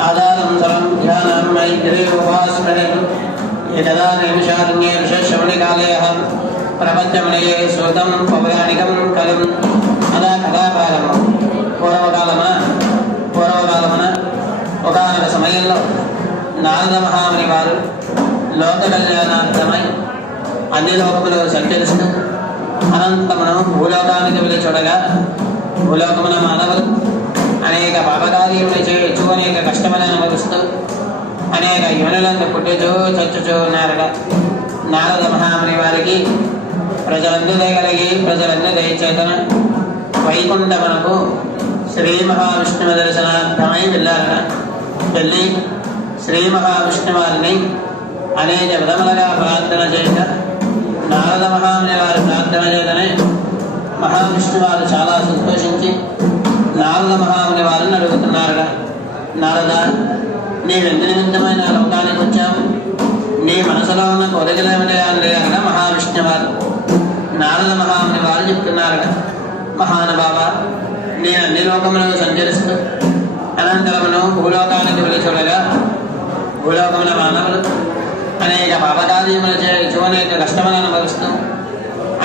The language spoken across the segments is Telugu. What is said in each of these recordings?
आधारं सर्वं ध्यानं मैत्रे उपास्मरेत् एकदा नैमिषारण्ये ऋषश्रवणकाले अहं प्रपञ्चमणये श्रुतं पौराणिकं कलं अदा कथाकालं పూర్వకాలమున ఒకనొక సమయంలో నారద మహాముని వారు లోక కళ్యాణార్థమై అన్ని లోకములు సంచరిస్తూ అనంతమును భూలోకానికి వెళ్ళి చూడగా భూలోకమున మానవులు అనేక పాపకార్యములు చేయొచ్చు, అనేక కష్టములను అనుభవిస్తూ అనేక యువనులను పుట్టుచూ చచ్చుచూ ఉన్నారట. నారద మహాముని వారికి ప్రజలందు దయగలిగి ప్రజలందు దయచేతన వైకుంఠమునకు శ్రీ మహావిష్ణువు దర్శనార్థమై వెళ్ళారట. వెళ్ళి శ్రీ మహావిష్ణు వారిని అనేక విధములుగా ప్రార్థన చేయట నారద మహాముని వారి ప్రార్థన చేతనే మహావిష్ణు వారు చాలా సంతోషించి నారద మహాముని వారిని అడుగుతున్నారట. నారద, నీవెందు నిమిత్తమైన లోకానికి వచ్చావు? నీ మనసులో ఉన్న కోరికలేమిటి అని అడిగారట మహావిష్ణు వారు. నారద మహాముని వారు చెప్తున్నారట, మహానుభావ, నేను అన్ని లోకములను సంచరిస్తూ అనంతరమును భూలోకానికి వెళ్ళి చూడగా భూలోకముల మానవులు అనేక పాపకార్యములు చేయొచ్చు, అనేక కష్టములను అనుభవిస్తూ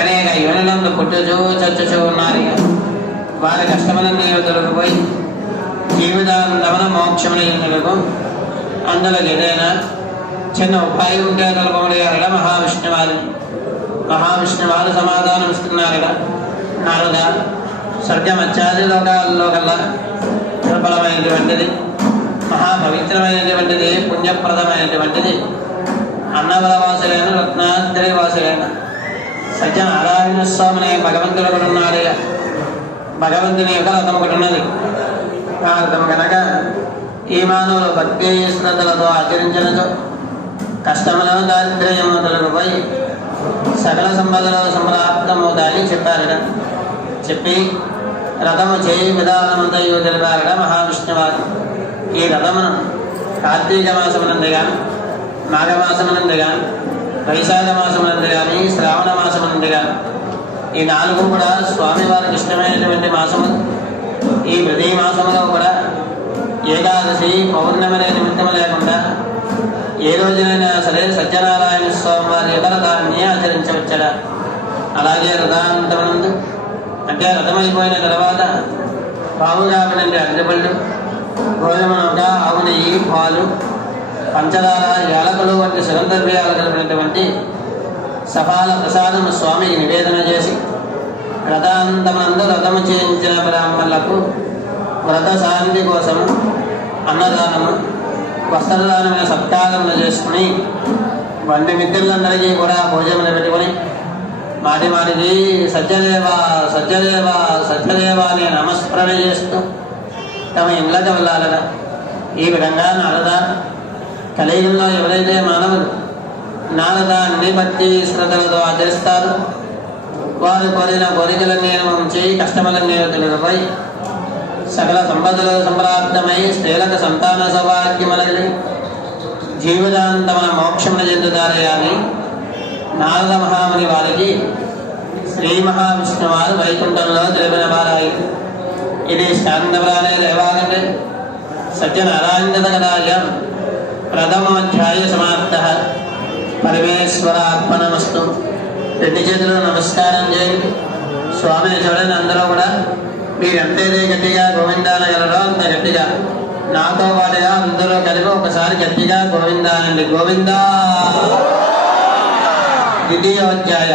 అనేక యువనులను పుట్టుచూ చచ్చుచూ ఉన్నారు. వారి కష్టములన్నీ తొలగిపోయి జీవితాంతమున మోక్షముల ఎన్నులకు అందులో ఏదైనా చిన్న ఉపాయం ఉంటే కలపమడిగారట మహావిష్ణు వారిని. మహావిష్ణు వారు సమాధానం ఇస్తున్నారట, నారద, స్వర్గమత్యాది లోకాల్లో కల్లా దుర్బలమైనటువంటిది, మహాపవిత్రమైనటువంటిది, పుణ్యప్రదమైనటువంటిది అన్నవరవాసులైన రత్నాద్రి వాసులైన సత్యనారాయణ స్వామిని భగవంతుడు ఒకటి ఉన్నాడు. భగవంతుని యొక్క రథం ఒకటి ఉన్నది. ఆ రథం కనుక ఈ మానవులు భక్తి శ్రద్ధలతో ఆచరించినతో కష్టములను దారిద్ర్యము తొలగిపోయి సకల సంపదలు సంప్రాప్తమవుతాయని చెప్పారట. చెప్పి రథము చేయి విధానమంతయు తెలిపారట మహావిష్ణువారు. ఈ రథమును కార్తీక మాసమునందు కానీ, మాఘమాసమునందు కానీ, వైశాఖ మాసమునందు కానీ, శ్రావణ మాసమునందు కానీ, ఈ నాలుగు కూడా స్వామివారికి ఇష్టమైనటువంటి మాసములు. ఈ ప్రతి మాసములో కూడా ఏకాదశి పౌర్ణమి అనే నిమిత్తము లేకుండా ఏ రోజునైనా సరే సత్యనారాయణ స్వామి వారి యొక్క రథాన్ని ఆచరించవచ్చడా. అలాగే రథాంతమునందు అంటే రథమైపోయిన తర్వాత పావుగా పడిన అగ్రిపళ్ళు, గోధుమ నూక, ఆవు నెయ్యి, పాలు, పంచదార, యాలకులు వంటి సుగంధద్రవ్యాలు కలిపినటువంటి సఫాల ప్రసాదము స్వామికి నివేదన చేసి రథాంతమందు రథము చేయించిన బ్రాహ్మణులకు వ్రత శాంతి కోసము అన్నదానము, వస్త్రదానమైన సత్కారములు చేసుకుని వంటి మిత్రులందరికీ కూడా భోజనములు పెట్టుకుని మాటి మాటికి సత్యదేవ సత్యదేవ సత్యదేవ అని నమస్మరణ చేస్తూ తమ ఇళ్ళకి వెళ్ళాలట. ఈ విధంగా నారద కలియుగంలో ఎవరైతే మానవులు నారదాన్ని భక్తి శ్రద్ధలతో ఆచరిస్తారు వారు కోరిన కోరికలన్నీ అనుభవించి కష్టములన్నీ తొలగిపోయి సకల సంపదలు సంప్రాప్తమై స్త్రీలకు సంతాన సౌభాగ్యములని జీవితాంతమున మోక్షమును చెందుతారే అని నారద మహాముని వారికి శ్రీ మహావిష్ణు వారు వైకుంఠంలో తెలిపిన వారాయి. ఇది శాంతపురాణే దేవాలయ సత్యనారాయణ కథాయం ప్రథమోధ్యాయ సమాప్త. పరమేశ్వరార్పణమస్తు. రెండు చేతులు నమస్కారం చేయండి. స్వామిని చూడండి. అందరూ కూడా మీరు ఎంతైతే గట్టిగా గోవిందానగలరో అంత గట్టిగా నాతో పాటుగా అందరూ కలిపి ఒకసారి గట్టిగా గోవిందానండి. గోవిందా. ద్వితీయోధ్యాయ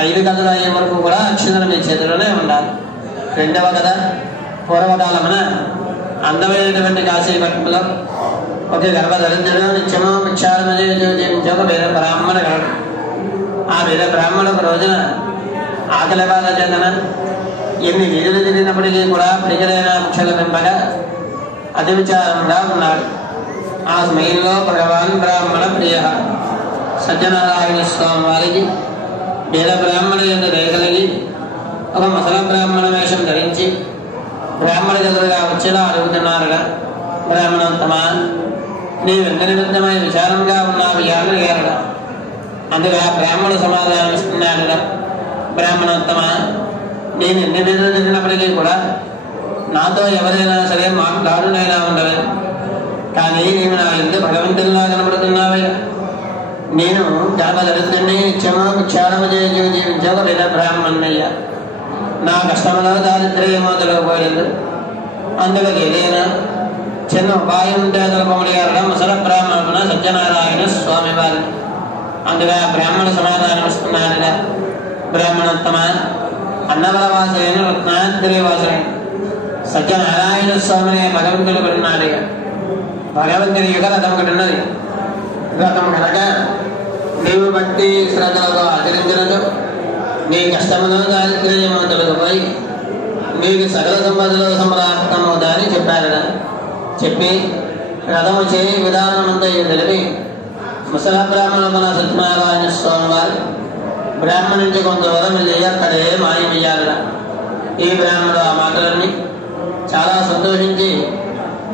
5 కథలు అయ్యే వరకు కూడా అక్షరాలు మీ చేతిలోనే ఉండాలి. రెండవ కథ పూర్వకాలమున అందమైనటువంటి కాశీపట్నంలో ఒక గర్భదరిద్రుడు నిత్యము భిక్షాటనజేయించి ఒక వేద బ్రాహ్మణ గలడు. ఆ వేద బ్రాహ్మణ ఒక రోజున ఆకలి బాధ చెందన ఎన్ని వీధులు తిరిగినప్పటికీ కూడా ప్రియులైన భిక్షలు పెంపగా అతి విచారంగా ఉన్నాడు. ఆ సమయంలో భగవాన్ బ్రాహ్మణ ప్రియ సత్యనారాయణ స్వామి వారికి వేద బ్రాహ్మణ ఎందు దయగలిగి ఒక ముసల బ్రాహ్మణ వేషం ధరించి బ్రాహ్మణ ఎదురుగా వచ్చేలా అడుగుతున్నారుగా, బ్రాహ్మణోత్తమా, నీవెంత నిమిత్తమై విచారంగా ఉన్నావు అడిగారుగా. అందుగా బ్రాహ్మణుడు సమాధానం ఇస్తున్నాడుగా, బ్రాహ్మణోత్తమా, నేను ఎన్ని నిద్ర తిరిగినప్పటికీ కూడా నాతో ఎవరైనా సరే మాట్లాడునైనా ఉండవే, కానీ నీవు నా ఎందు భగవంతునిలా కనబడుతున్నావే. నేను కనపదరుద్దుని నిత్యము క్షారము చేసి జీవించే ఒక వేద బ్రాహ్మణయ్య. నా కష్టములో దారిద్ర్యమో తొలగిపోలేదు. అందులో ఏదైనా చిన్న ఉపాయం ఉంటే తలపముడిగారు ముసల బ్రాహ్మణ సత్యనారాయణ స్వామి వారిని. అందుగా బ్రాహ్మణ సమాధానం ఇస్తున్నారుగా, బ్రాహ్మణోత్తమ అన్నవరవాసులైన రత్నాద్రివాసులైన సత్యనారాయణ స్వామిని భగవంతుడు ఉన్నాడుగా. భగవంతుని యొక్క రథం ఒకటి ఉన్నది. రథం కనుక నీవు బట్టి శ్రద్ధలతో ఆచరించినతో నీ కష్టములో దారిద్ర్యము తొలగిపోయి నీకు సకల సంపదలో సంప్రాప్తమవుతాయని చెప్పారు. చెప్పి రథము చేయి విధానమంతా తెలిపి ముసల బ్రాహ్మణ మన సత్యనారాయణ స్వామి వారు బ్రాహ్మణ నుంచి కొంత దూరం వెళ్ళి అక్కడే మాయమయ్యారు. ఈ బ్రాహ్మణుడు ఆ మాటలన్నీ చాలా సంతోషించి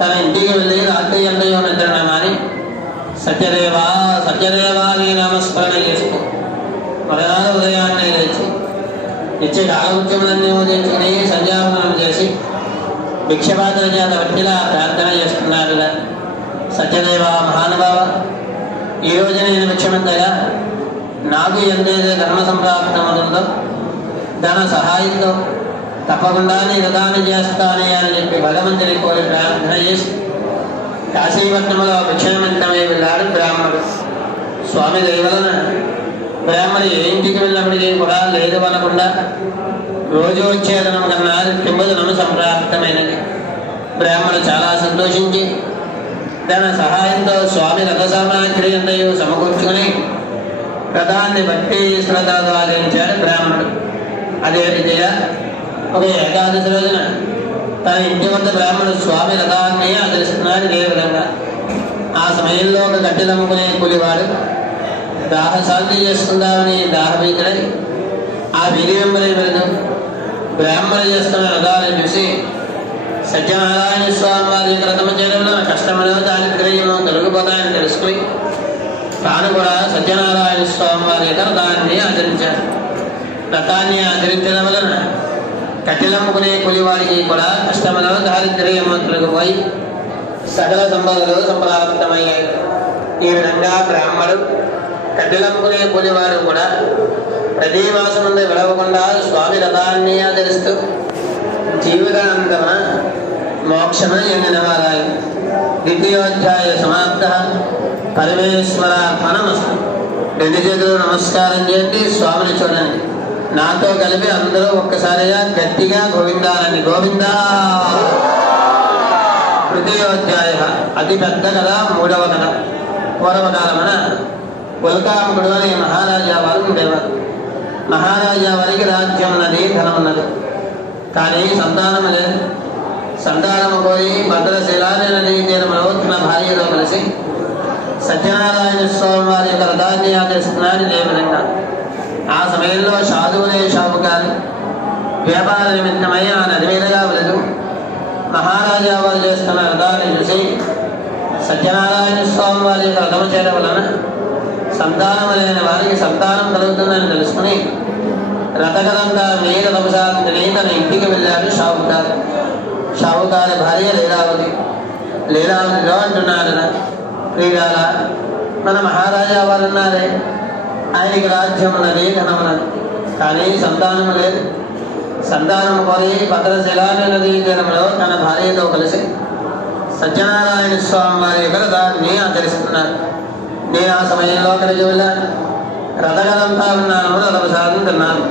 తన ఇంటికి వెళ్ళి రాత్రి ఎంతయో నిద్రనమాని సత్యదేవా సత్యదేవా నీ నామస్మరణ చేస్తూ మరణాల ఉదయాన్నే లేచి నిత్య కాలముఖ్యములన్నీ ఉదయించుకుని సంధ్యావందనం చేసి భిక్షపాత్ర చేత వట్టిలా ప్రార్థన చేస్తున్నారుగా. సత్యదేవ మహానుభావ, ఈరోజు నేను భిక్షమంతగా నాకు ఎంతైతే ధర్మ సంప్రాప్తమవుతుందో ధన సహాయంతో తప్పకుండా నీ రథాన్ని చేస్తానే అని చెప్పి భగవంతుని కోరి ప్రార్థన చేసి కాశీపట్నంలో భిక్షమంతమై వెళ్ళాడు బ్రాహ్మణుడు. స్వామి దయవలన బ్రాహ్మణుడు ఏ ఇంటికి వెళ్ళినప్పటికీ కూడా లేదు అనకుండా రోజు వచ్చేదనం కన్నా కింబదనము సంప్రాప్తమైనది. బ్రాహ్మణుడు చాలా సంతోషించి తన సహాయంతో స్వామి రథ సామాగ్రి అంతయు సమకూర్చుకుని రథాన్ని బట్టి శ్రద్ధతో ఆచరించాడు బ్రాహ్మణుడు. అదే విధంగా ఒక ఏకాదశి రోజున తన ఇంటి వద్ద బ్రాహ్మణుడు స్వామి రథాన్ని ఆచరిస్తున్నాడు. ఇదే విధంగా ఆ సమయంలో ఒక గట్టెలమ్ముకునే కూలివాడు దాహశాంతి చేసుకుందామని దాహభీతుడై ఆ వీధి వెంబడి వెళుతూ బ్రాహ్మణుడు చేస్తున్న రథాన్ని చూసి సత్యనారాయణ స్వామి వారి రథము చేయడంలో కష్టములో దారిద్ర్యము తొలగిపోతాయని తెలుసుకుని తాను కూడా సత్యనారాయణ స్వామి వారి రథాన్ని ఆచరించాడు. రథాన్ని ఆచరించడం వలన కట్టెలమ్ముకునే కూలివాడికి కూడా కష్టములో దారిద్ర్యము తొలగిపోయి సకల సంపదలు సంప్రాప్తమయ్యాయి. ఈ విధంగా బ్రాహ్మణుడు కట్టెలమ్ముకునే కూలివాడు కూడా ప్రతి మాసముందు విడవకుండా స్వామి రథాన్ని ఆచరిస్తూ జీవితాంతమున మోక్షము ఎండిన వారాయి. ద్వితీయోధ్యాయ సమాప్త. పరమేశ్వరార్పణమస్తు. రెండు చేతులు నమస్కారం చేయండి, స్వామిని చూడండి. నాతో కలిపి అందరూ ఒక్కసారిగా గట్టిగా గోవిందాలని గోవిందా. తృతీయోధ్యాయ అతి పెద్ద కథ, మూడవ కథ. పూర్వకాలమున ఉల్కాముడు అనే మహారాజా వారు ఉండేవారు. మహారాజా వారికి రాజ్యం ఉన్నది, ధనం ఉన్నది, కానీ సంతానము లేదు. సంతానము కోరి భద్రశిలాని నదీ తీరములో తన భార్యతో కలిసి సత్యనారాయణ స్వామి వారి యొక్క రథాన్ని ఆచరిస్తున్నాడు. ఇదే విధంగా ఆ సమయంలో సాధువులే షావుకారు వ్యాపార నిమిత్తమై ఆ నది మీదుగా వెళుతూ మహారాజా వారు చేస్తున్న రథాన్ని చూసి సత్యనారాయణ స్వామి వారి యొక్క రథము చేయడం వలన సంతానం లేని వారికి సంతానం కలుగుతుందని తెలుసుకుని రథకరంగా మీద రథసాంతిని తన ఇంటికి వెళ్ళాడు షావుకారు. షావుకారి భార్య లీలావతి. లీలావతిలో అంటున్నాడు, ప్రియురాల, మన మహారాజా వారు ఉన్నారే, ఆయనకి రాజ్యం ఉన్నది, ధనం ఉన్నది, కానీ సంతానము లేదు. సంతానము కోరి భద్రశిలాని నదీ తీరంలో తన భార్యతో కలిసి సత్యనారాయణ స్వామి వారి యొక్క రథాన్ని ఆచరిస్తున్నారు. నేను ఆ సమయంలో అక్కడికి వెళ్ళాను. రథగలంతా ఉన్నాను, రథసాధం తిన్నాను.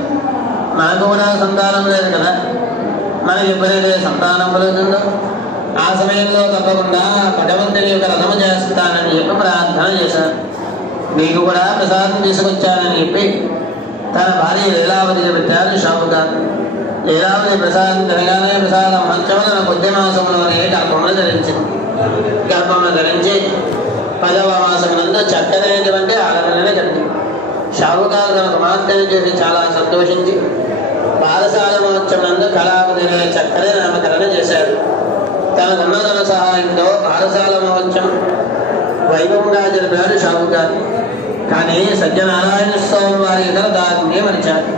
మనకు కూడా సంతానం లేదు కదా, మనకి ఎప్పుడైతే సంతానం కలుగుతుందో ఆ సమయంలో తప్పకుండా భగవంతుని యొక్క రథము చేస్తానని చెప్పి ప్రార్థన చేశాను. మీకు కూడా ప్రసాదం తీసుకొచ్చానని చెప్పి తన భార్య లీలావతిని పెట్టారు షావుకారు. లీలావతి ప్రసాదం తినగానే ప్రసాదం మంచమున కొద్ది మాసంలోనే గర్భమును ధరించింది. గర్భమును ధరించి 10వ మాసమునందు చక్కనైనటువంటి ఆడపిల్లని కట్టింది. షావుకారు తన కుమార్తెను చూసి చాలా సంతోషించి బాలసాల మహోత్సవంలో కళావతిని చక్కని నామకరణ చేశాడు. తనకున్న ధన సహాయంతో బాలసాల మహోత్సవం వైభవంగా జరిపాడు షావుకారు. కానీ సత్యనారాయణ స్వామి వారి ఇతర దారిని మరిచాడు.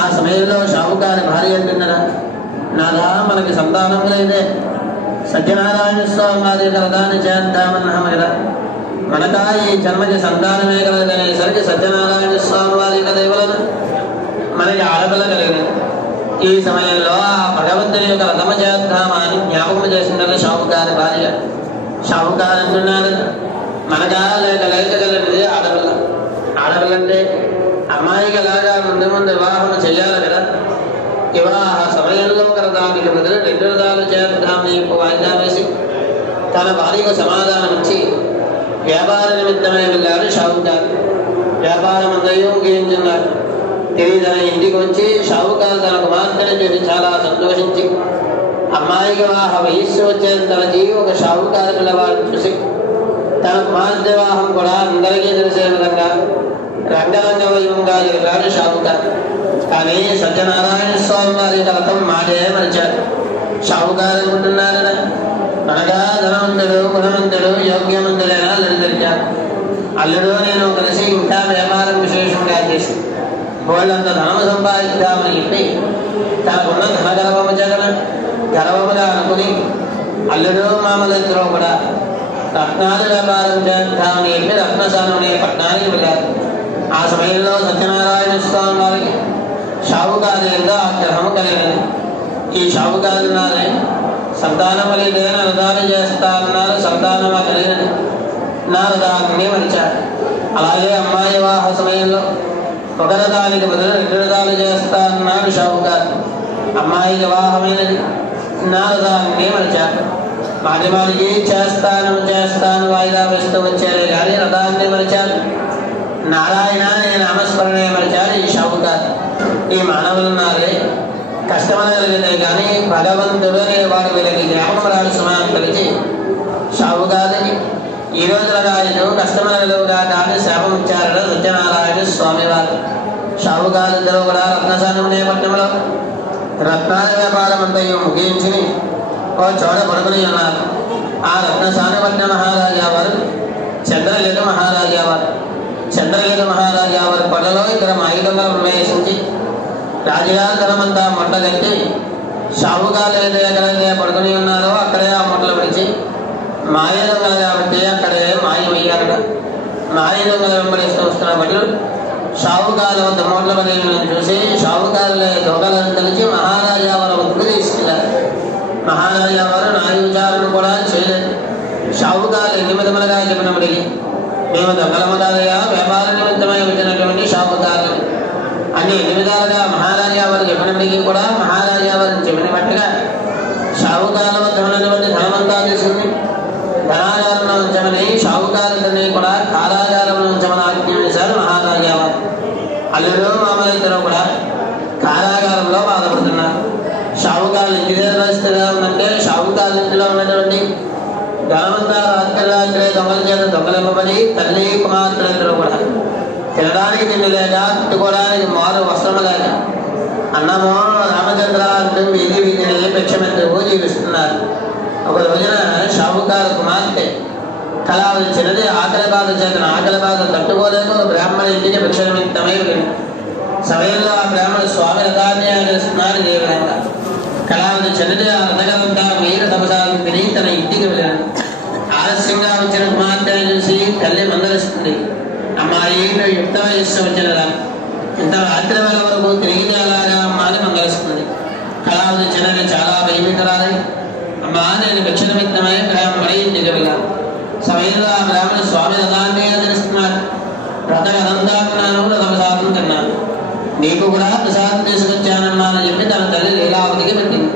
ఆ సమయంలో షావుకారి భార్య అంటున్నారా, నాదా మనకి సంతానం లేదే, సత్యనారాయణ స్వామి వారి వ్రతాన్ని చేద్దామన్నాము కదా, మనకా ఈ జన్మకి సంతానమే కలగనేసరికి సత్యనారాయణ స్వామి వారి దైవలను మనకి ఆడపిల్ల కలిగినది. ఈ సమయంలో ఆ భగవంతుని యొక్క వ్రతము చేద్దామని జ్ఞాపకం చేసిందన్న షావుకారి భార్య. షావుకారు అంటున్నారు, మనకా లేక కలిగినది ఆడపిల్ల. ఆడపిల్ల అంటే అమ్మాయికి ఎలాగా ముందు వివాహం చేయాలి కదా, వివాహ సమయంలో వ్రతానికి బదులు 2 వ్రతాలు చేద్దామని వాయిదా వేసి తన భార్యకు సమాధానం ఇచ్చి వ్యాపార నిమిత్తమే వెళ్ళారు షావుకారు. వ్యాపారం అందరూ ముగించున్నారు. తిరిగి తన ఇంటికి వచ్చి షావుకారు తన కుమార్తెను చూసి చాలా సంతోషించి అమ్మాయికి వివాహ వయస్సు వచ్చేది తలచి ఒక షావుకారు పిల్లవాడు చూసి తన కుమార్తె వివాహం కూడా అందరికీ తెలిసే విధంగా రంగరంగ వైభవంగా జరిగాడు షావుకారు. కానీ సత్యనారాయణ స్వామి వారి వ్రతం మాటే మరిచారు. షావుకారు అనుకుంటున్నారు, అనగా ధనవంతుడు, గుణవంతుడు, యోగ్యవంతుడైనా దరిద్రిచారు. అల్లుడు నేను కలిసి ఇంకా వ్యాపారం విశేషంగా చేసి వాళ్ళంత ధనము సంపాదిద్దామని చెప్పి తనకున్న ధన గర్వము జగన గర్వముగా అనుకుని అల్లుడు మామలిద్దరూ కూడా రత్నాల వ్యాపారం చేద్దామని చెప్పి రత్నశాలం అనే పట్టణానికి వెళ్ళారు. ఆ సమయంలో సత్యనారాయణ స్వామి వారికి షావుకారు ఎంతో ఆగ్రహము కలిగినది. ఈ షావుకారు అన్నారే, సంతానం కలిగితే నా వ్రతాలు చేస్తా అన్నారు. సంతానం కలిగినది, నా వ్రతాన్ని మరిచారు. అలాగే అమ్మాయి వివాహ సమయంలో ఒక వ్రతానికి బదులు 2 వ్రతాలు చేస్తా అన్నాడు షావుకారు. అమ్మాయికి వివాహమైనది, నా వ్రతాన్ని మరిచారు. మాటిమాటికి చేస్తాను వాయిదా వేస్తూ వచ్చారే కానీ వ్రతాన్ని మరిచారు. నారాయణ అనే నామస్మరణే మరిచారు ఈ షావుకారు. ఈ మానవులున్నారే కష్టమనగలిగితే కానీ భగవంతుడు అనే వాడు వీళ్ళకి జ్ఞాపకం రాడు సుమానం కలిసి షావుకారుని ఈ రోజులుగా కష్టమనలుగా కానీ శాపం ఇచ్చారట సత్యనారాయణ స్వామి వారు. షావుకారు ఇద్దరు కూడా రత్నశానం నేపథ్యంలో రత్నాల వ్యాపారం అంతయు ముగించి ఓ చోట పడుకుని ఉన్నారు. ఆ రత్నశానపట్న మహారాజా వారు చంద్రగీత మహారాజా వారు. చంద్రగీత మహారాజా వారి పళ్ళలో 2 మాయిదొంగలు ప్రవేశించి రాజుగారి ధనమంతా మొట్టగట్టి షావుకారు ఏదైతే ఎక్కడైతే పడుకుని ఉన్నారో అక్కడే ఆ మొట్టలు విడిచి మాయదొంగలు కాబట్టి అక్కడే మాయమయ్యారట. మాయదొంగలు వెంబడిస్తూ వస్తున్న బట్లు షావుకారు వద్ద మూట్ల పదేళ్ళను చూసి షావుకారులే దొంగలను కలిసి మహారాజా వారి వద్దకు తీసుకెళ్లారు. మహారాజా వారు నాయ విచారణ కూడా చేయలేదు. షావుకారు ఎన్ని విధములుగా చెప్పినప్పటికీ మేము దొంగలము కాదయా, వ్యాపార నిమిత్తమై వచ్చినటువంటి షావుకారులు అని ఎన్ని విధాలుగా మహారాజా వారు చెప్పినప్పటికీ కూడా మహారాజా వారిని చెప్పిన బట్టిగా షావుకారుల వద్ద ఉన్నటువంటి ధనమంతా తీసుకుని ధనాగారంలో ఉంచమని షావుకారులని కూడా కారాగారంలో ఉంచమని ఆజ్ఞాపించారు మహారాజా వారు. అల్లుడు మామలిద్దరూ కూడా కారాగారంలో బాధపడుతున్నారు. షావుకారులు ఇంటి పరిస్థితిగా ఉందంటే షావుకారు ఇంటిలో ఉన్నటువంటి ధనమంతా రాత్రి దొంగల చేత దొంగలింపబడి తల్లి కుమార్తెలిద్దరూ కూడా తినడానికి తిండి లేక కట్టుకోవడానికి మారు వస్త్రము లేక అన్నమో రామచంద్ర అంటూ వీధిని భిక్షమెత్తుకు జీవిస్తున్నారు. ఒక రోజున షావుకారు కుమార్తె కళావతి చిన్నది ఆకలి బాధ చేతన ఆకలి బాధ తట్టుకోలేక బ్రాహ్మణ ఇంటికి భిక్ష నిమిత్తమై వెళ్ళింది. సమయంలో ఆ బ్రాహ్మణ స్వామి రథాన్ని ఆచరిస్తున్నారు. ఇదే విధంగా కళావతి చిన్నది ఆ రథగలంతా మీరు తపసాలను తిని తన ఇంటికి వెళ్ళాను. ఆలస్యంగా వచ్చిన కుమార్తెను చూసి తల్లి మందలిస్తుంది, అమ్మాయి నువ్వు యుక్త వయస్సు వచ్చినదా, ఇంత రాత్రి వేళ వరకు తిరిగి అలాగా అమ్మ అని మందలిస్తుంది. కళావతి చిన్నది చాలా భయమితరాలై అమ్మా నేను భిక్ష నిమిత్తమై బ్రాహ్మణ ఇంటికి వెళ్ళాను. సమయంలో ఆ బ్రాహ్మణ స్వామి రథాన్ని ఆచరిస్తున్నారు. రథగలంతా ఉన్నాను, రథప్రసాదం తిన్నాను, నీకు కూడా ప్రసాదం తీసుకొచ్చానమ్మా అని చెప్పి తన తల్లి లీలావతికి పెట్టింది.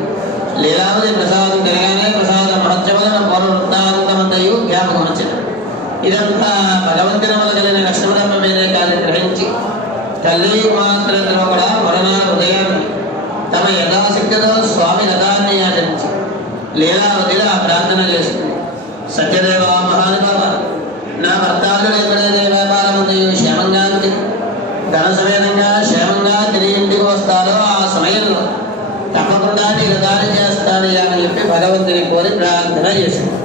లీలావతి ప్రసాదం తినగానే ప్రసాద మహత్యములను పూర్వవృత్తాంతమంతయు జ్ఞాపకం వచ్చింది. ఇదంతా భగవంతుని వల్ల కలిగిన లక్ష్మణ మీదే కాదని గ్రహించి తల్లి కుమార్తెలతో కూడా మరణాలు ఉదయాన్ని తమ యథాశక్తితో స్వామి రథాన్ని ఆచరించి లీలావతిగా ప్రార్థన చేస్తుంది. సత్యదేవ మహానుభావ, నా భర్తాదులు ఎక్కడైతే వ్యాపారం క్షేమంగా ఉంది, ధన సమేతంగా క్షేమంగా తిరిగి ఇంటికి వస్తారో ఆ సమయంలో తప్పకుండా నీకు దాడి చేస్తాను అని చెప్పి భగవంతుని కోరి ప్రార్థన చేసింది.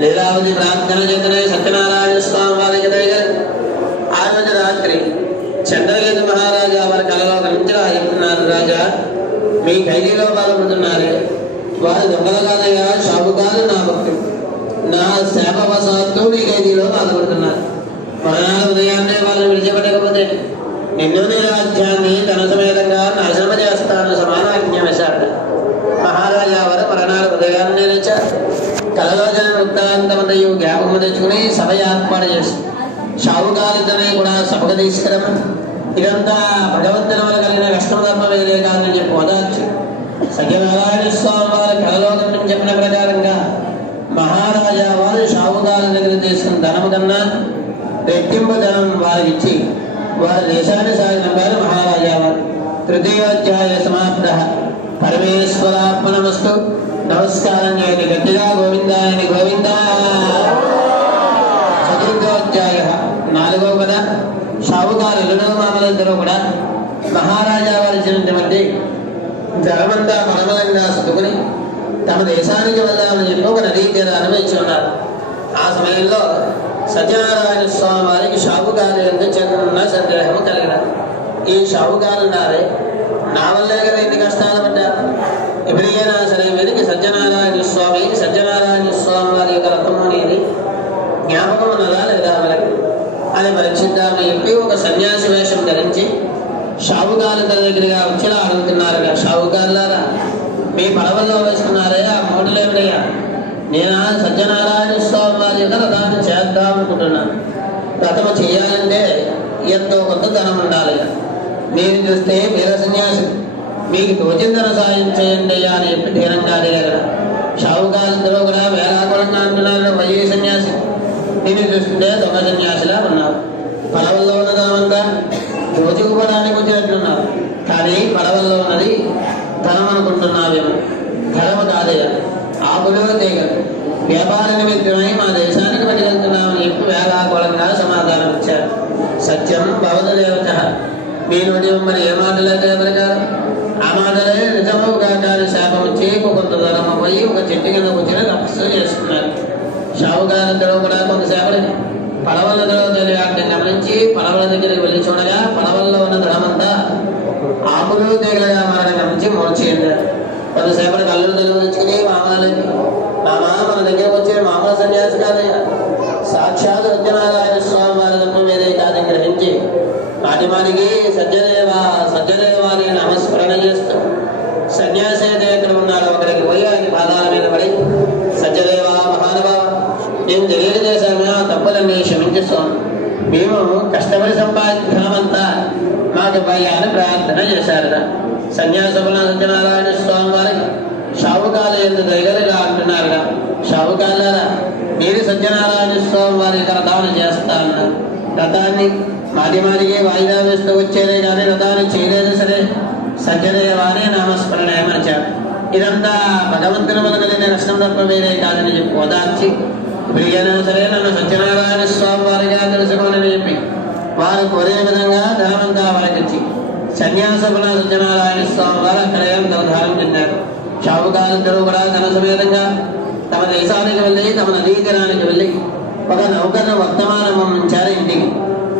లీలావతి ప్రార్థన చేతనే సత్యనారాయణ స్వామి వారికి దగ్గర ఆ రోజు రాత్రి చంద్రగీత మహారాజా వారి కళలో కనిపించిన చెప్తున్నారు, రాజా మీ ఖైదీలో బాధపడుతున్నారే వారు దొంగల కాదయ్యా, షాపుకారు నా భక్తులు. నా శాపవశాత్తు మీ ఖైదీలో బాధపడుతున్నారు. మరణాల ఉదయాన్నే వాళ్ళని విడిచిపెట్టకపోతే నిన్ను నీ రాజ్యాన్ని తన సమేతంగా నాశనం చేస్తాను సమానాజ్ఞ వేశాడు. మహారాజా వారు మరణాల ఉదయాన్నే లేచారు. కలలో జరిగిన వృత్తాంతమంతయు జ్ఞాపకం తెచ్చుకుని సభ ఏర్పాటు చేసి షావుకారులనే కూడా సభకు తీసుకురమని ఇదంతా భగవంతుని వల్ల కలిగిన కష్టం తప్ప వేరే కాదని చెప్పి ఓదార్చి సత్యనారాయణ స్వామి వారి కలలో కట్టం చెప్పిన ప్రకారంగా మహారాజా వారు షావుకారుల దగ్గర తీసుకున్న ధనము కన్నా రెట్టింపు ధనం వారికి ఇచ్చి వారి దేశాన్ని సాగిన వారు మహారాజా వారు. తృతీయోధ్యాయ సమాప్త. పరమేశ్వరార్పణమస్తు. నమస్కారం చేయండి గట్టిగా. గోవిందాయని గోవింద. చతుర్థోధ్యాయ 4వ కథ. షావుకారు ఎల్లుడో మామలిద్దరూ కూడా మహారాజా వారు ఇచ్చినటువంటి ధనమంతా మనమలంగా సర్దుకుని తమ దేశానికి వెళ్దామని చెప్పి ఒక నదీ తీరాన్ని ఇచ్చి ఉన్నారు. ఆ సమయంలో సత్యనారాయణ స్వామి వారికి షావుకారు యొక్క చిన్న సందేహము కలిగిన ఈ షావుకారు ఉన్నారే, నా వల్లే కదా ఎన్ని కష్టాలు పడ్డారు. ఎప్పుడైనా సరే వెతికి సత్యనారాయణ స్వామి వారి యొక్క రథం అనేది జ్ఞాపకం ఉన్నదా లేదా మనకి అని పరీక్షిద్దామని చెప్పి ఒక సన్యాసి వేషం ధరించి షావుకారు తన దగ్గరగా వచ్చేలా అడుగుతున్నారుగా. షావుకారులారా, మీ పడవల్లో వేసుకున్నారే ఆ మూటలేమిడయ్యా? నేను సత్యనారాయణ స్వామి వారి యొక్క రథాన్ని చేద్దాం అనుకుంటున్నాను. రథము చేయాలంటే ఎంతో కొంత ధనం ఉండాలి. మీరు చూస్తే వీర సన్యాసి, మీకు తోచిందన సాయం చేయండి అయ్యా అని చెప్పి ధీరంగా అడిగారు. షావుకారులందరూ కూడా వేలాకులంగా అంటున్నారు. వయ్యే సన్యాసి, నేను చూస్తుంటే దొంగ సన్యాసిలా ఉన్నారు. పడవల్లో ఉన్న ధనమంతా దోచుకుపోవడానికి వచ్చినట్లున్నారు. కానీ పడవల్లో ఉన్నది ధనం అనుకుంటున్నావేమో. ధనము కాదయ్యా, ఆకులు తీగలు. వ్యాపార నిమిత్తమై మా దేశానికి పట్టుకెళ్తున్నామని చెప్పి వేలాకులంగా సమాధానం ఇచ్చారు. సత్యం భవతు దేవత. మీ నోటి మరి ఏ మాటలైతే ఎవరికారు ఆ మాటలే నిజము కాకాని శాపం ఇచ్చి కొంత ధనం పోయి ఒక చెట్టు కింద కూర్చొని తపస్సు చేస్తున్నారు. షావుకారులందరూ కూడా కొంతసేపటికి పడవల తెలియాటం గమనించి పడవల దగ్గరికి వెళ్ళి చూడగా పడవల్లో ఉన్న ధనమంతా ఆకులు తీగలుగా మారడం గమనించి మోర్చేయండారు. కొంతసేపటి కళ్ళు తెలుగుచ్చుకుని మామాలకి, మామ మన దగ్గరకు వచ్చే మామూలు సన్యాసి కాదయ్యా, సాక్షాత్ సత్యనారాయణ స్వామి వారి ధర్మం మీదే కాదని గ్రహించి మాటిమానికి సత్యదేవాన్ని నామస్మరణ చేస్తూ సన్యాసి అయితే ఎక్కడ ఉన్నారో అక్కడికి పోయి ఆయన పాదాల మీద పడి, సత్యదేవ మహానుభావ, నేను తెలియజేశాను ఆ తప్పులన్నీ క్షమించేస్తాం. మేము కష్టపడి సంపాదించిన ధనమంతా మాకు భయాన్ని ప్రార్థన చేశారట. సన్యాసముల సత్యనారాయణ స్వామి వారికి షావుకారు ఎందుకు దగ్గరగా అంటున్నారుగా. షావుకారులారా, మీరు సత్యనారాయణ స్వామి వారికి రథాన్ని చేస్తా అన్నారు. రథాన్ని మాటిమాటికి వాయిదా వేస్తూ వచ్చేదే కానీ రథాన్ని చేయలేదు సరే సత్యదేవానే నామస్మరణ ఏమనిచారు. ఇదంతా భగవంతుని వల్ల కలిగిన కష్టం తప్ప వేరే కాదని చెప్పి ఓదార్చి ఇప్పటికైనా సరే నన్ను సత్యనారాయణ స్వామి వారిగా తెలుసుకోనని చెప్పి వారు కోరే విధంగా ధనమంతా వారికిచ్చి సన్యాసముల సత్యనారాయణ స్వామి వారు అక్కడే ఉద్ధారం చెందారు. షావుకారులందరూ కూడా తన సమేతంగా తమ దేశానికి వెళ్ళి తమ నదీ తీరానికి వెళ్ళి ఒక నౌకను వర్తమానం ఉంచారు. ఇంటికి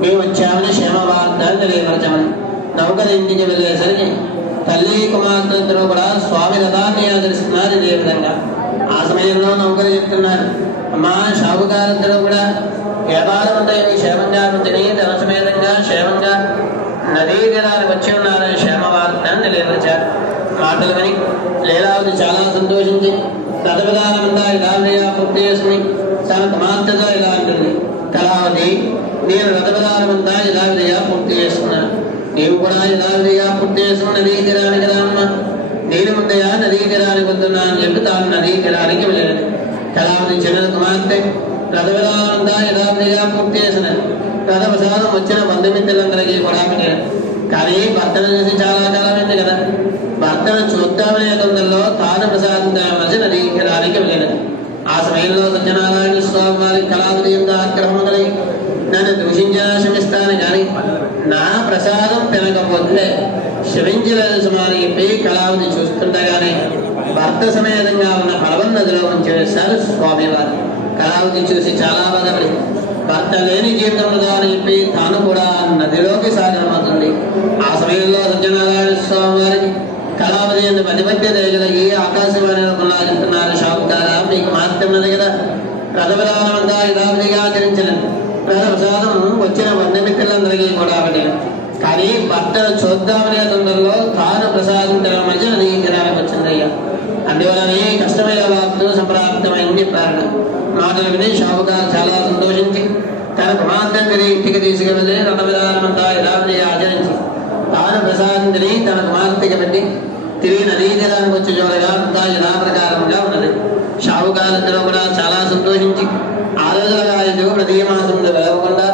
మేము వచ్చామని క్షేమ వార్త తెలియపరచామని నౌకల ఇంటికి వెళ్ళేసరికి తల్లి కుమార్తెలందరూ కూడా స్వామి రథాన్ని ఆదరిస్తున్నారు. ఇదే విధంగా ఆ సమయంలో నౌకలు చెప్తున్నారు, అమ్మా షావుకారులందరూ కూడా వ్యాపారం అంతా క్షేమంగా ఉందని తన సమేతంగా క్షేమంగా నదీ తీరానికి వచ్చి ఉన్నారని క్షేమ వార్త తెలియపరిచారు. మాటలు విని లీలావతి చాలా సంతోషించి రథ విధానమంతా ఇలా పూర్తి చేసుకుని తన కుమార్తెతో ఇలా అంటుంది, కళావతి, నేను రథ విధానమంతా ఇలా పూర్తి చేసుకున్నాను. నీవు కూడా ఇలా పూర్తి చేసుకుని నదీ తీరానికి రామ్మా. నేను ముందయా నదీ తీరానికి వెళ్తున్నా అని చెప్పి తాను నదీ తీరానికి వెళ్ళినది. కళావతి చిన్న కుమార్తె రథ విధానమంతా ఇలా పూర్తి చేసినది. రథ ప్రసాదం వచ్చిన బంధుమిత్రులందరికీ కూడా పెట్టారు. కానీ భర్తను చూసి చాలా కాలమైంది కదా, భర్తను చూద్దామనే తొందరలో తాను ప్రసాదించామని నదీ తీరానికి వెళ్ళినది. ఆ సమయంలో సత్యనారాయణ స్వామి వారి కళావతి యొక్క ఆగ్రహం కలిగి నన్ను దూషించినా క్షమిస్తాను కానీ నా ప్రసాదం తినకపోతే క్షమించలేదు సుమారు చెప్పి కళావతి చూస్తుండగానే భర్త సమేతంగా ఉన్న పడవన్ నదిలో ఉంచేస్తారు స్వామివారు. కళావతి చూసి చాలా బాధపడి భర్త లేని జీవితం అని చెప్పి తాను కూడా నదిలోకి సాగమవుతుంది. ఆ సమయంలో సత్యనారాయణ స్వామి వారికి కళావతి ఎందు ప్రతిపత్తి దగ్గర ఈ ఆకాశవాణి కొనసాగుతున్నారు షాపుకారా మీకు మాత్రం ఉన్నది కదా రథప్రదానమంతా యథావిధిగా ఆచరించలేదు ప్రసాదం వచ్చిన బంధుమిత్రులందరికీ కూడా పెట్టారు కానీ భర్తను చూద్దామనే తొందరలో తాను ప్రసాదించడం మధ్య నదీకరానికి వచ్చిందయ్యా అందువలన కష్టమైన వార్తలు సంప్రాప్తమైంది ప్రార్థన మాటలు విని షాపుకారు చాలా సంతోషించి తన కుమార్తెను తిరిగి ఇంటికి తీసుకువెళ్ళి రథ విధానమంతా యథావిధిగా ఆచరించి తాను ప్రసాదించని తన కుమార్తెకి పెట్టి తిరిగి నదీ తీరానికి వచ్చే జోడగా అంతా యథాప్రకారంగా ఉన్నది షావుకారులందరూ కూడా చాలా సంతోషించి ఆ రోజులుగా ఇది నదీ మాసంలో వెలవకుండా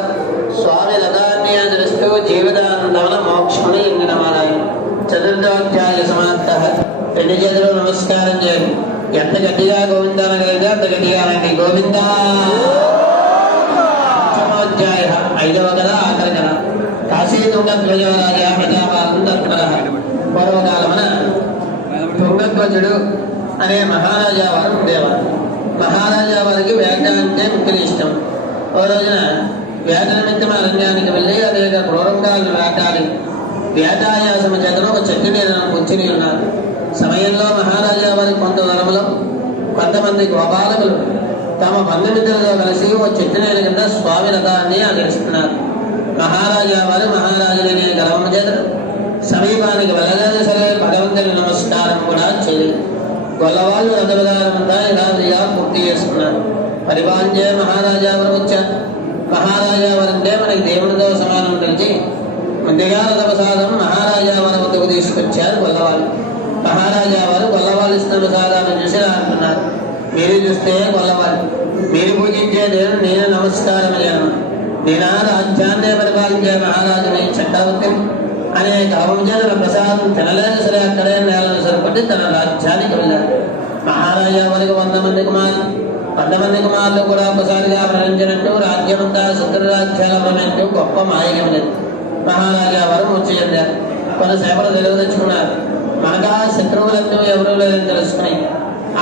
స్వామి రథాన్ని ఆచరిస్తూ జీవితానందవన మోక్షముని ఎంగిన వారాయణ చతుర్థోధ్యాయ సమాప్త రెండు చేతులు నమస్కారం చేయండి ఎంత గట్టిగా గోవిందానగలిగా అంత గట్టిగా రండి గోవిందా పంచమోధ్యాయ ఐదవ కదా ఆఖరి కదా కాశీ తుంగధ్వజరాజ ప్రజాపాలంతర పూర్వకాలమున తుంగధ్వజుడు అనే మహారాజా వారు ఉండేవారు మహారాజా వారికి వేట అంటే మిక్కిలి ఇష్టం ఓ రోజున వేట నిమిత్తం అరణ్యానికి వెళ్ళి అనేక క్రూరంగాలను వేటాడి వేటాయాసమ చేతను ఒక చెట్టు మీద కూర్చుని ఉన్నారు సమయంలో మహారాజా వారి కొంత దూరంలో కొంతమంది గోపాలకులు తమ బంధుమిత్రులతో కలిసి ఓ చెట్టు నేల కింద స్వామి రథాన్ని ఆచరిస్తున్నారు మహారాజా వారు మహారాజులనే గర్వం చేత సమీపానికి వెళ్ళలేదు సరే భగవంతుని నమస్కారం కూడా చేయలేదు గొల్లవాళ్ళు రథవిధానమంతా యథావిధిగా పూర్తి చేసుకున్నారు పరిపాలించే మహారాజా వారు వచ్చారు మహారాజా వారంటే మనకి దేవుడితో సమానం తెలిసి ముందుగా రథప్రసాదం మహారాజా వారి వద్దకు తీసుకొచ్చారు గొల్లవాళ్ళు మహారాజా వారు గొల్లవాళ్ళు ఇస్తున్న ప్రసాదాన్ని చూసి అంటున్నారు మీరు చూస్తే గొల్లవాళ్ళు మీరు పూజించే దేవుడు నేను నమస్కారం అయ్యాను నేనా రాజ్యాన్నే పరిపాలించే మహారాజుని చక్రవర్తి అనే కావంజన ప్రసాదం తినలేదు సరే అక్కడే నేలను సరిపడి తన రాజ్యానికి వెళ్ళారు మహారాజా వారికి 100 మంది కుమారులు 100 మంది కుమారులు కూడా ఒకసారిగా మరణించినట్టు రాజ్యమంతా శత్రురాజ్యాల ప్రమేంటూ గొప్ప మాయగమైనది మహారాజా వారు ముచ్చి చెందారు కొంతసేపలు తెలుగు తెచ్చుకున్నారు మనకా శత్రువులంటూ ఎవరూ లేదని తెలుసుకుని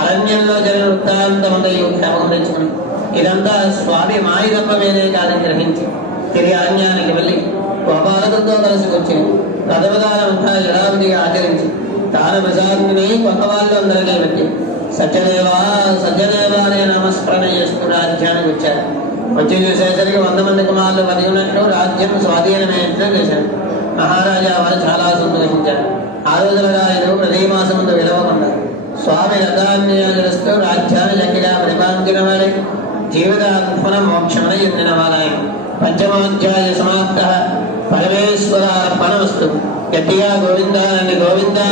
అరణ్యంలో జరిగిన వృత్తాంతమంతా జ్ఞాపకం తెచ్చుకుని ఇదంతా స్వామి మాయ తప్ప వేరే కాదని గ్రహించి తిరిగి అరణ్యానికి వెళ్ళి గోపాలకులతో కలిసి వచ్చి రథవిధానమంతా యథావిధిగా ఆచరించి తాను ప్రసాదిని కొత్త వాళ్ళు అందరికీ పెట్టి సత్యదేవా సత్యదేవా అనే నామస్మరణ చేస్తూ రాజ్యానికి వచ్చారు వచ్చి చూసేసరికి 100 మంది కుమారులు బతికినట్లు రాజ్యం స్వాధీనమైనట్లు చేశారు మహారాజా వారు చాలా సంతోషించారు ఆ రోజులుగా ఆయన ప్రతి మాసం ముందు విలవకుండా స్వామి రథాన్ని ఆచరిస్తూ రాజ్యాన్ని చక్కగా పరిపాలించిన వారి జీవితాత్మన మోక్షమున చెందిన వారాయన పంచమోధ్యాయ సమాప్త పరమేశ్వర అర్పణమస్తు గట్టిగా గోవిందా గోవిందా